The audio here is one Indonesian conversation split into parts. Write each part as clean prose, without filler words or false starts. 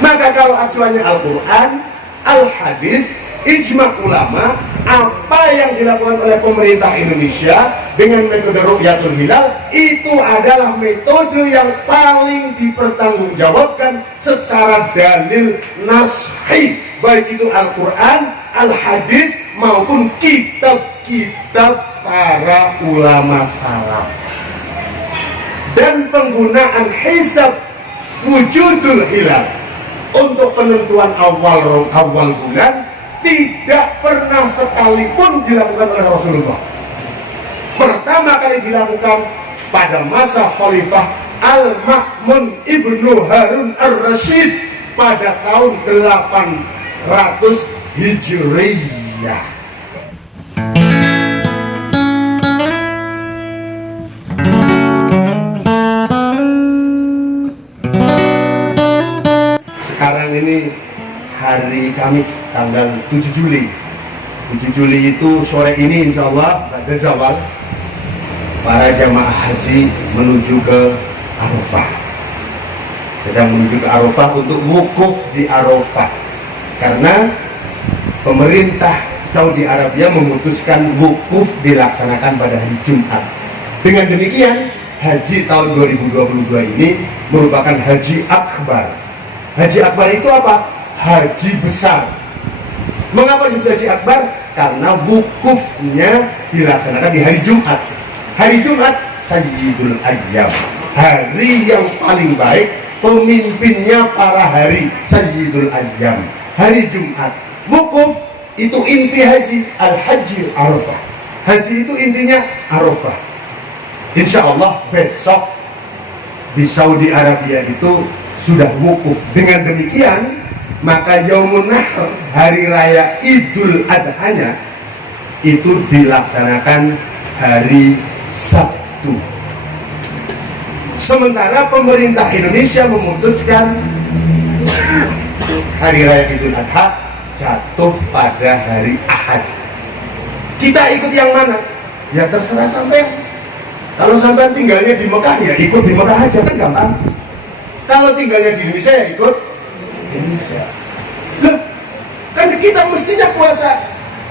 Maka kalau acuannya Al-Quran, Al-Hadis, ijma ulama, apa yang dilakukan oleh pemerintah Indonesia dengan metode Ru'yatul Hilal itu adalah metode yang paling dipertanggungjawabkan secara dalil nashih, baik itu Al-Quran, Al-Hadis maupun kitab-kitab para ulama salaf. Dan penggunaan hisab wujudul hilal untuk penentuan awal bulan tidak pernah sekalipun dilakukan oleh Rasulullah. Pertama kali dilakukan pada masa Khalifah Al-Ma'mun Ibnu Harun Ar-Rasyid pada tahun 800 Hijriyah. Sekarang ini hari Kamis tanggal 7 Juli. 7 Juli itu sore ini insya Allah pada zawal para jamaah haji menuju ke Arafah. Sedang menuju ke Arafah untuk wukuf di Arafah. Karena pemerintah Saudi Arabia memutuskan wukuf dilaksanakan pada hari Jumat. Dengan demikian, haji tahun 2022 ini merupakan haji akbar. Haji akbar itu apa? Haji besar. Mengapa disebut haji akbar? Karena wukufnya dilaksanakan di hari Jumat. Hari Jumat Sayyidul Ayyam, hari yang paling baik, pemimpinnya para hari, Sayyidul Ayyam, hari Jumat. Wukuf itu inti haji, Al-Hajji Arafah. Haji itu intinya Arafah. Insya Allah besok di Saudi Arabia itu sudah wukuf. Dengan demikian, maka Yaumun Nahr, hari raya Idul Adhanya, itu dilaksanakan hari Sabtu. Sementara pemerintah Indonesia memutuskan hari raya Idul Adha jatuh pada hari Ahad. Kita ikut yang mana? Ya terserah sampai. Kalau sampai tinggalnya di Mekah, ya ikut di Mekah aja, kan gampang. Kalau tinggalnya di Indonesia, ya ikut Indonesia. Loh, kan kita mestinya puasa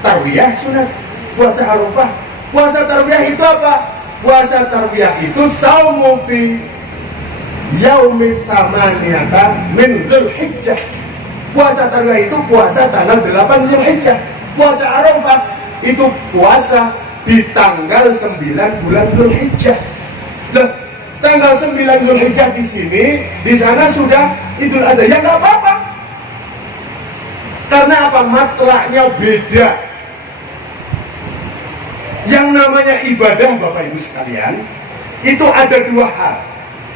Tarwiyah sunat, puasa Arafah. Puasa Tarwiyah itu apa? Puasa Tarwiyah itu saumu fi yaumis samaniyata min Dzulhijjah. Puasa Tarwiyah itu puasa tanggal 8 Dzulhijjah. Puasa Arafah itu puasa di tanggal 9 bulan Dzulhijjah. Loh, tanggal 9 Dzulhijjah di sini, di sana sudah Idul Adha. Ya nggak apa-apa. Karena apa? Matlaknya beda. Yang namanya ibadah, Bapak Ibu sekalian, itu ada dua hal.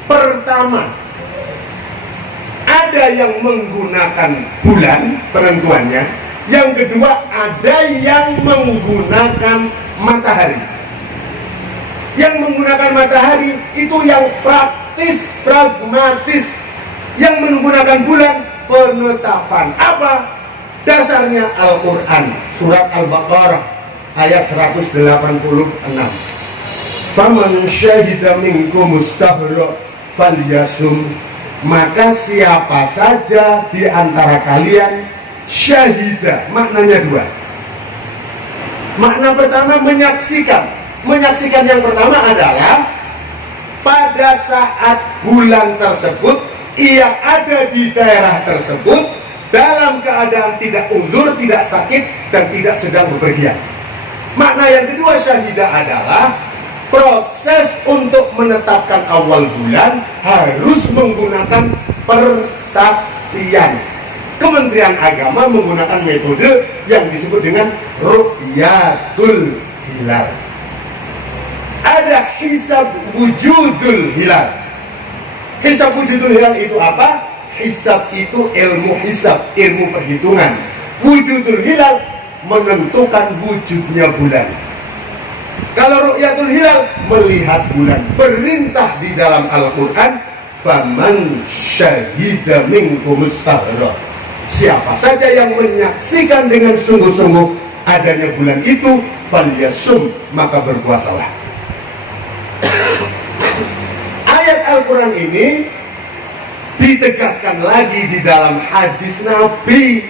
Pertama, ada yang menggunakan bulan penentuannya. Yang kedua, ada yang menggunakan matahari. Yang menggunakan matahari itu yang praktis, pragmatis. Yang menggunakan bulan, penetapan. Apa? Dasarnya Al-Quran, surat Al-Baqarah ayat 186. Faman syahida minkumus sahra falyasum. Maka siapa saja di antara kalian syahida, maknanya dua. Makna pertama menyaksikan. Menyaksikan yang pertama adalah pada saat bulan tersebut ia ada di daerah tersebut dalam keadaan tidak undur, tidak sakit, dan tidak sedang bepergian. Makna yang kedua syahidah adalah proses untuk menetapkan awal bulan harus menggunakan persaksian. Kementerian Agama menggunakan metode yang disebut dengan Ru'yatul Hilal. Ada hisab wujudul hilal. Hisab wujudul hilal itu apa? Hisab itu ilmu hisab, ilmu perhitungan. Wujudul hilal menentukan wujudnya bulan. Kalau Ru'yatul Hilal, melihat bulan. Perintah di dalam Al-Quran, faman syahida minkumus sahra. Siapa saja yang menyaksikan dengan sungguh-sungguh adanya bulan itu, falyasum, maka berpuasalah. Ayat Al-Quran ini Ditegaskan lagi di dalam hadis Nabi,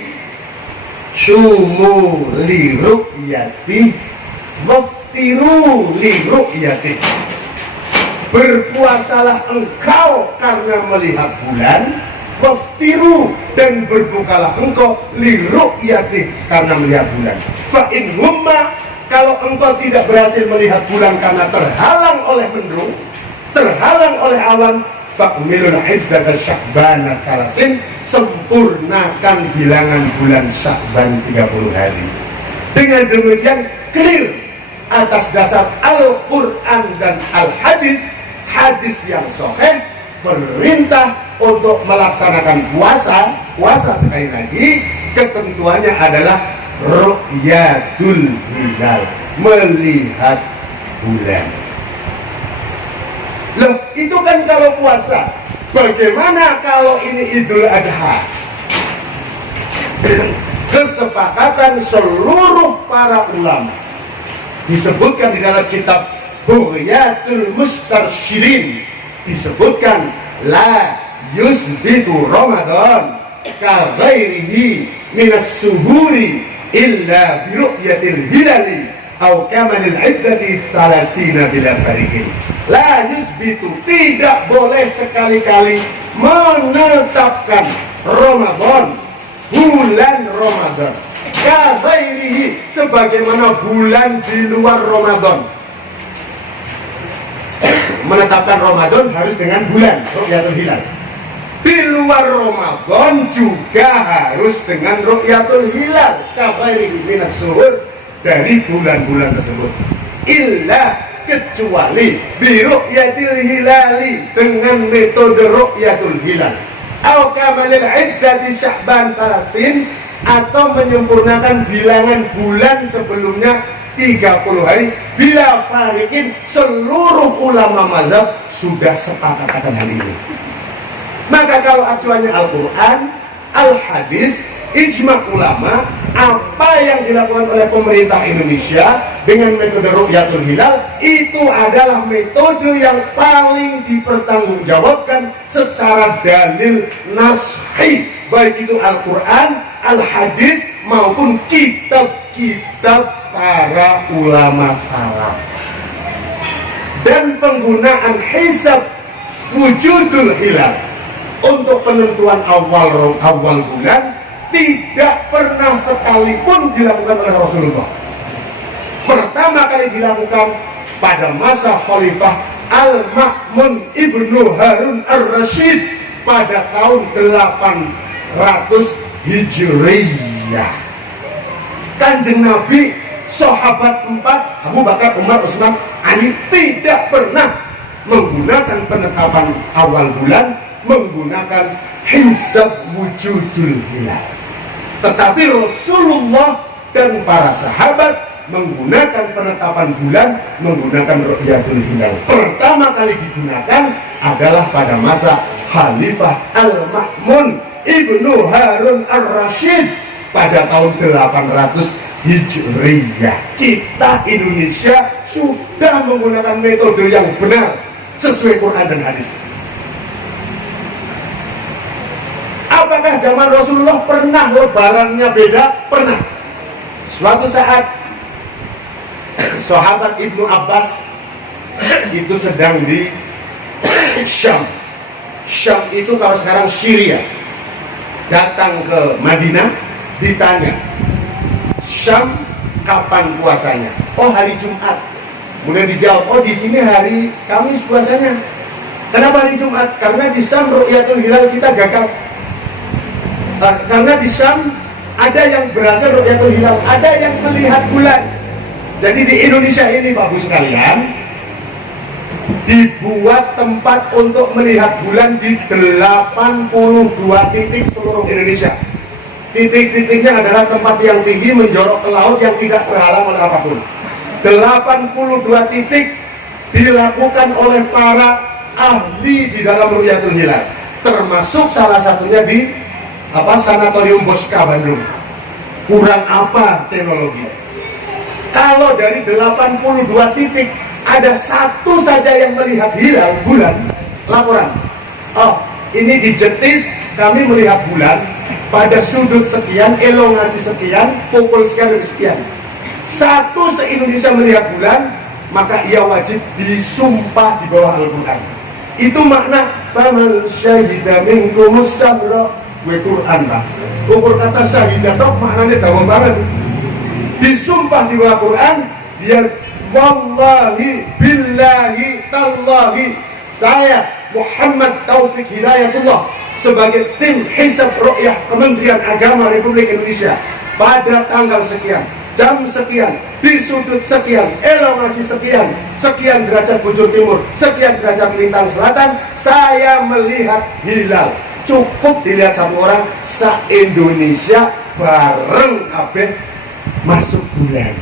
sumu li ru'yati waftiru li ru'yati. Berpuasalah engkau karena melihat bulan, waftiru, dan berbukalah engkau li ru'yati, karena melihat bulan. Fa in humma, kalau engkau tidak berhasil melihat bulan karena terhalang oleh mendung, terhalang oleh awan, fakmilun iddata sya'bana kalasin, sempurnakan bilangan bulan Sya'ban 30 hari. Dengan demikian clear atas dasar Al-Quran dan Al-Hadis, hadis yang sahih perintah untuk melaksanakan puasa. Puasa sekali lagi ketentuannya adalah ru'yatul hilal, melihat bulan. Loh, itu kan kalau puasa. Bagaimana kalau ini Idul Adha? Kesepakatan seluruh para ulama disebutkan di dalam kitab Bughyatul Mustarsyirin, disebutkan la yusbitu Ramadan ka ghairihi minas suhuri illa bi ru'yatil hilali au kamanil iddati salasina bila fariqin. La yusbitu, tidak boleh sekali-kali menetapkan Ramadan, bulan Ramadan, ka ghairihi, sebagaimana bulan di luar Ramadan. Menetapkan Ramadan harus dengan bulan ru'yatul hilal. Di luar Ramadan juga harus dengan ru'yatul hilal, ka ghairihi minas suhur, dari bulan-bulan tersebut. Illa, kecuali bi ru'yatil hilali, dengan metode ru'yatul hilal, au kamalil iddati Sya'ban salasin, atau menyempurnakan bilangan bulan sebelumnya 30 hari bila fariqin. Seluruh ulama mazhab sudah sepakat akan hal ini. Maka kalau acuannya Al-Quran, Al-Hadis, ijma ulama, apa yang dilakukan oleh pemerintah Indonesia dengan metode ru'yatul hilal itu adalah metode yang paling dipertanggungjawabkan secara dalil nashi, baik itu Al-Quran, Al-Hadis, maupun kitab-kitab para ulama salaf. Dan penggunaan hisab wujudul hilal untuk penentuan awal bulan tidak pernah sekalipun dilakukan oleh Rasulullah. Pertama kali dilakukan pada masa Khalifah Al-Ma'mun Ibnu Harun Ar-Rasyid pada tahun 800 Hijriyah. Kanjeng Nabi, sahabat 4, Abu Bakar, Umar, Utsman, Ali, tidak pernah menggunakan penetapan awal bulan menggunakan hisab wujudul hilal. Tetapi Rasulullah dan para sahabat menggunakan penetapan bulan menggunakan ru'yatul hilal. Pertama kali digunakan adalah pada masa Khalifah Al-Ma'mun Ibnu Harun Ar-Rasyid pada tahun 800 Hijriyah. Kita Indonesia sudah menggunakan metode yang benar sesuai Quran dan hadis. Apakah zaman Rasulullah pernah lebarannya beda? Pernah. Suatu saat sahabat Ibnu Abbas itu sedang di Syam. Syam itu kalau sekarang Syria. Datang ke Madinah, ditanya, Syam kapan puasanya? Oh, hari Jumat. Kemudian dijawab, oh di sini hari Kamis puasanya. Kenapa hari Jumat? Karena di Syam ru'yatul hilal kita gagal. Karena di Syam ada yang berhasil ru'yatul hilal, ada yang melihat bulan. Jadi di Indonesia ini Bapak-Ibu sekalian, dibuat tempat untuk melihat bulan di 82 titik seluruh Indonesia. Titik-titiknya adalah tempat yang tinggi menjorok ke laut yang tidak terhalang oleh apapun. 82 titik dilakukan oleh para ahli di dalam ru'yatul hilal, termasuk salah satunya di Sanatorium Bosca Bandung. Kurang apa teknologi? Kalau dari 82 titik ada satu saja yang melihat hilal bulan, laporan. Oh, ini dijetis, kami melihat bulan pada sudut sekian, elongasi sekian, pukul sekian dan sekian. Satu se-Indonesia melihat bulan, maka ia wajib disumpah di bawah Al-Quran. Itu makna faman syahida minkumus sabra wa Quran, Pak. Ukur kata syahidah tok maknanya dawa banget. Disumpah di bawah Quran, dia wallahi billahi tallahi saya Muhammad Taufik Hidayatullah sebagai tim Hisab Ru'yah Kementerian Agama Republik Indonesia pada tanggal sekian, jam sekian, di sudut sekian, elongasi sekian, sekian derajat bujur timur, sekian derajat lintang selatan, saya melihat hilal. Cukup dilihat satu orang, se-Indonesia bareng kabeh masuk bulan.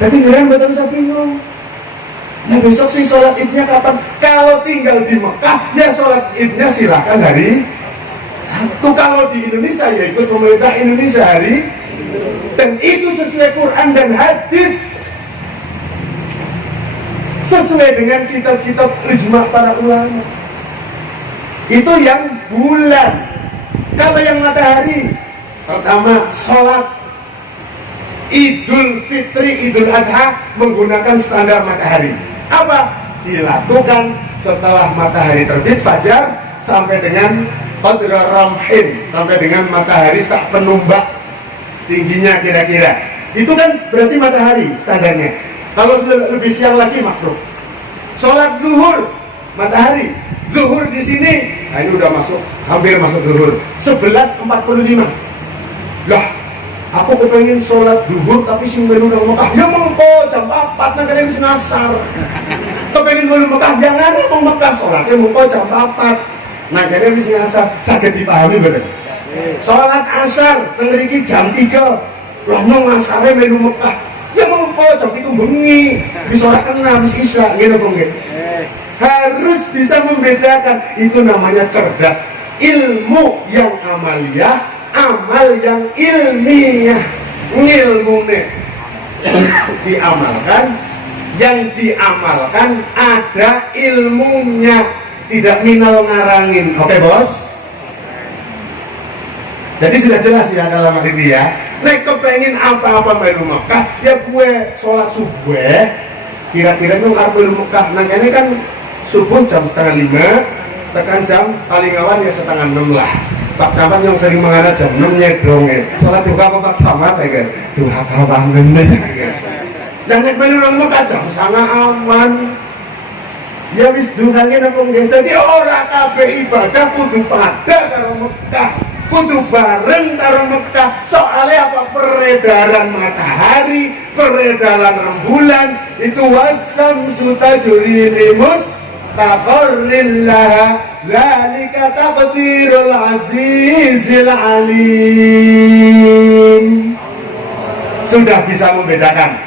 Tapi keren betul saya bingung. Nah besok sih sholat idnya kapan? Kalau tinggal di Mekah, ya sholat idnya silahkan hari Sabtu. Kalau di Indonesia, ya ikut pemerintah Indonesia hari. Dan itu sesuai Quran dan hadis, sesuai dengan kitab-kitab ijma para ulama. Itu yang bulan. Kalau yang matahari, pertama sholat Idul Fitri, Idul Adha menggunakan standar matahari. Apa? Dilakukan setelah matahari terbit fajar sampai dengan qadra ramhin, sampai dengan matahari sak penumbak tingginya kira-kira. Itu kan berarti matahari standarnya. Kalau sudah lebih siang lagi makruh. Sholat zuhur matahari. Zuhur di sini, nah ini udah masuk, hampir masuk zuhur. 11.45. Lah, aku kepengen sholat zuhur tapi sing melu nang Mekah. Ya mengko jam 4 nang kene wis ngasar. Kepengen melu Mekah jangan mau Mekah sholatnya mengko jam 4. Nang kene wis ngasar, saged dipahami mboten? Sholat asar teng mriki jam 3. Lah nang asare melu Mekah. Ya mengko jam 7 bengi. Wis ora kena wis isya ngene kok nggih. Harus bisa membedakan. Itu namanya cerdas. Ilmu yang amaliyah, amal yang ilmiah. Ngilmune diamalkan, yang diamalkan ada ilmunya, tidak minal ngarangin. Oke bos? Jadi sudah jelas ya dalam hari ini ya. Nek kepengen apa-apa melu Mekah, ya gue sholat subuh kira-kira itu ngarep melu Mekah. Nah ini kan subuh jam 4:30, tekan jam paling awan ya 5:30 lah. Pak Camat yang sering mengarah jam 6 nyedong ya. Sholat duha apa Pak Camat ya kan? Duha kawangan ya kan? Yang nek melu nang Mekah jam 9 awan. Ya wis duhane napa nggih. Dadi ora kabeh ibadah kudu pada karo Mekah. Kudu bareng karo Mekah. Soalnya apa? Peredaran matahari, peredaran rembulan itu wasamsu tajri limus taqarrillah dzalika taqdirul azizil alim. Sudah bisa membedakan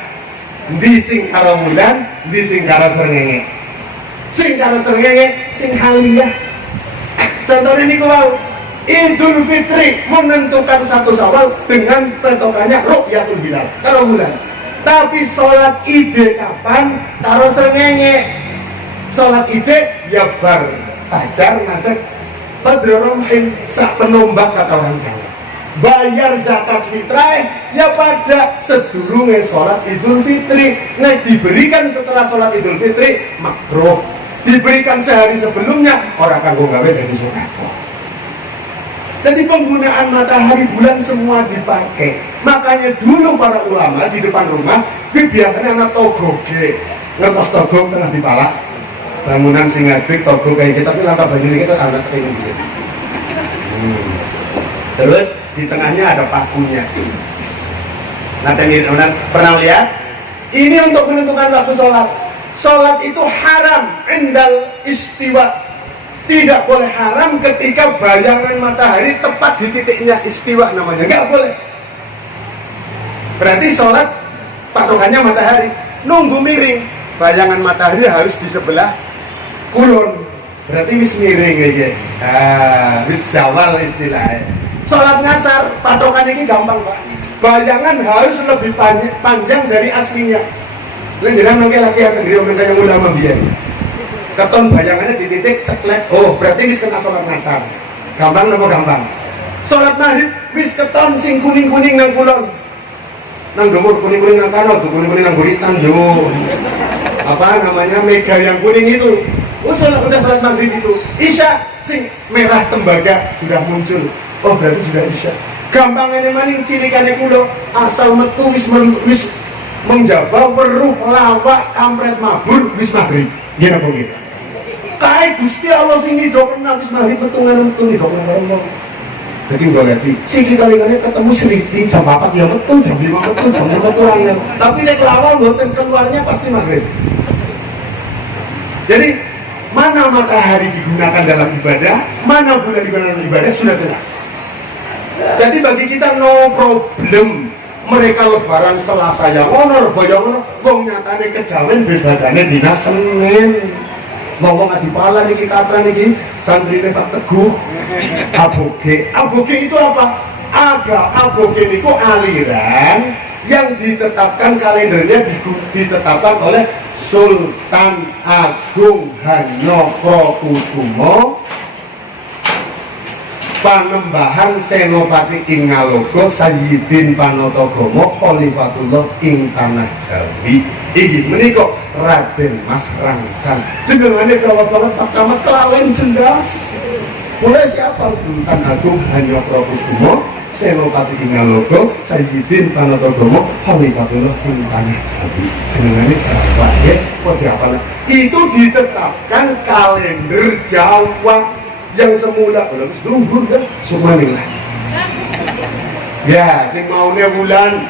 di sing karo bulan, di sing karo srengenge. Sing karo srengenge sing haliyah. Contohnya niku wau Idul Fitri menentukan 1 Syawal dengan petokannya ru'yatul hilal karo bulan. Tapi sholat ide kapan? Karo srengenge. Sholat ide ya bar fajar nasek qadra ramhin sak penombak kata orang Jawa. Bayar zakat fitrah ya pada sedurunge sholat Idul Fitri. Nah diberikan setelah sholat Idul Fitri makruh. Diberikan sehari sebelumnya orang kanggo gawe dari sedekah. Jadi penggunaan matahari bulan semua dipakai. Makanya dulu para ulama di depan rumah biasanya anak togoge. Ngertos togo tengah dipalak. Bangunan sing ngadeg togo kayak kita tapi langkah banjir kita anak ini bisa. Terus di tengahnya ada pakunya. Nah, pernah lihat? Ini untuk menentukan waktu sholat. Sholat itu haram indal istiwa. Tidak boleh haram ketika bayangan matahari tepat di titiknya istiwa namanya. Nggak boleh. Berarti sholat patokannya matahari. Nunggu miring. Bayangan matahari harus di sebelah kulon. Berarti wis miring aja. Wis syawal istilahnya. Sholat ngasar patokan ini gampang Pak. Bayangan harus lebih panjang dari aslinya. Lenjeran mungkin laki yang negeri yang ulama biyen. keton bayangannya di titik ceklek, oh berarti wis kena sholat asar. Gampang nopo gampang? Sholat maghrib wis keton sing kuning-kuning nang kulon, nang dhuwur kuning-kuning nang kanan, kuning-kuning nang buritan yo. Apa namanya mega yang kuning itu? Oh udah sholat maghrib itu. Isya sing merah tembaga sudah muncul. Oh berarti sudah isya. Gampangane maning cilikane kula asal metu wis menjaba weruh lawak kampret mabur wis maghrib. Nggih napa nggih? Kae Gusti Allah sing nidokna wis maghrib metu metu nidokna karo wong. Jadi nggak ngerti. Siki kali-kali ketemu Sriti jam 4 ya metu, jam 5 metu, jam 5 metu angel. Tapi nek lawak mboten keluarnya pasti maghrib. Jadi mana matahari digunakan dalam ibadah, mana bulan digunakan dalam ibadah sudah jelas. Jadi bagi kita no problem. Mereka lebaran Selasa yang honor, bayang honor, wong nyatane kejawen bedane dina Senin. Mau ngadi pala niki kapan niki santrine Pak Teguh. Aboge itu apa? Aboge itu aliran yang ditetapkan kalendernya ditetapkan oleh Sultan Agung Hanyokrokusumo Panembahan Senopati ing Ngalogo Sayyidin Panatagomo Khalifatullah ing Tanah Jawi. Iki menika Raden Mas Rangsan. Jenengane kawat banget Pak Camat kelawen jelas. Mulai siapa? Sultan Agung Hanyokrokusumo Senopati ing Ngalogo Sayyidin Panatagomo Khalifatullah ing Tanah Jawi. Jenengane kawat ya. Kode apa? Itu ditetapkan kalender Jawa yang semula belum luhur dah semua nilai. Ya, sing maunya bulan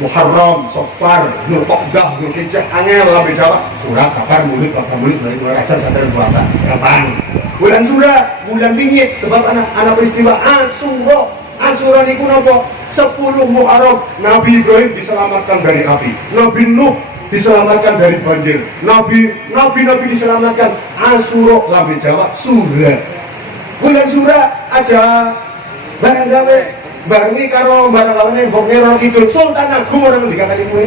Muharram, Safar, Dzulqa'dah, Dzulhijjah, angel lah Jawa. Surah, Safar, Maulid, mulai Rajab, Sadar, puasa. Kapan? Bulan Surah, bulan bingit. Sebab anak peristiwa Asyura. Asyura niku napa? 10 Muharram Nabi Ibrahim diselamatkan dari api. Nabi Nuh diselamatkan dari banjir. Nabi diselamatkan. Asyura lambe Jawa surah. Bulan Surah aja barang gawe barengi karo barang gawe nembok nero kidul Sultan Agung orang dikatakan kowe.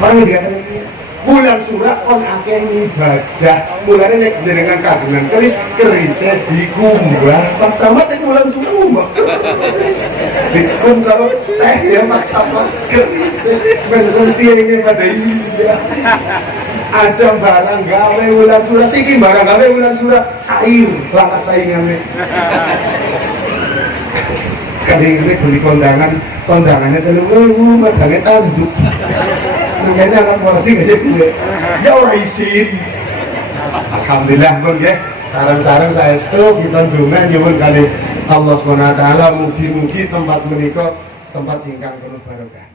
Orang dikatakan kowe. Bulan Surah kon akeh ibadah. Mulane nek jenengan kagungan keris dikumbah. Pak Camat itu bulan Surah umbah. Dikum karo teh ya Pak Camat keris. Ben ini pada indah. Aja barang gawe bulan Surah siki barang gawe bulan Surah cair langkah saingannya. Kadang-kadang beli kondangannya 3.000 madangnya tanduk. Makanya anak porsi aja gue ya orang isin. Alhamdulillah pun ya sarang-sarang saya itu kita dungan nyuwun kali Allah SWT mugi-mugi tempat menikah tempat ingkang penuh barokah.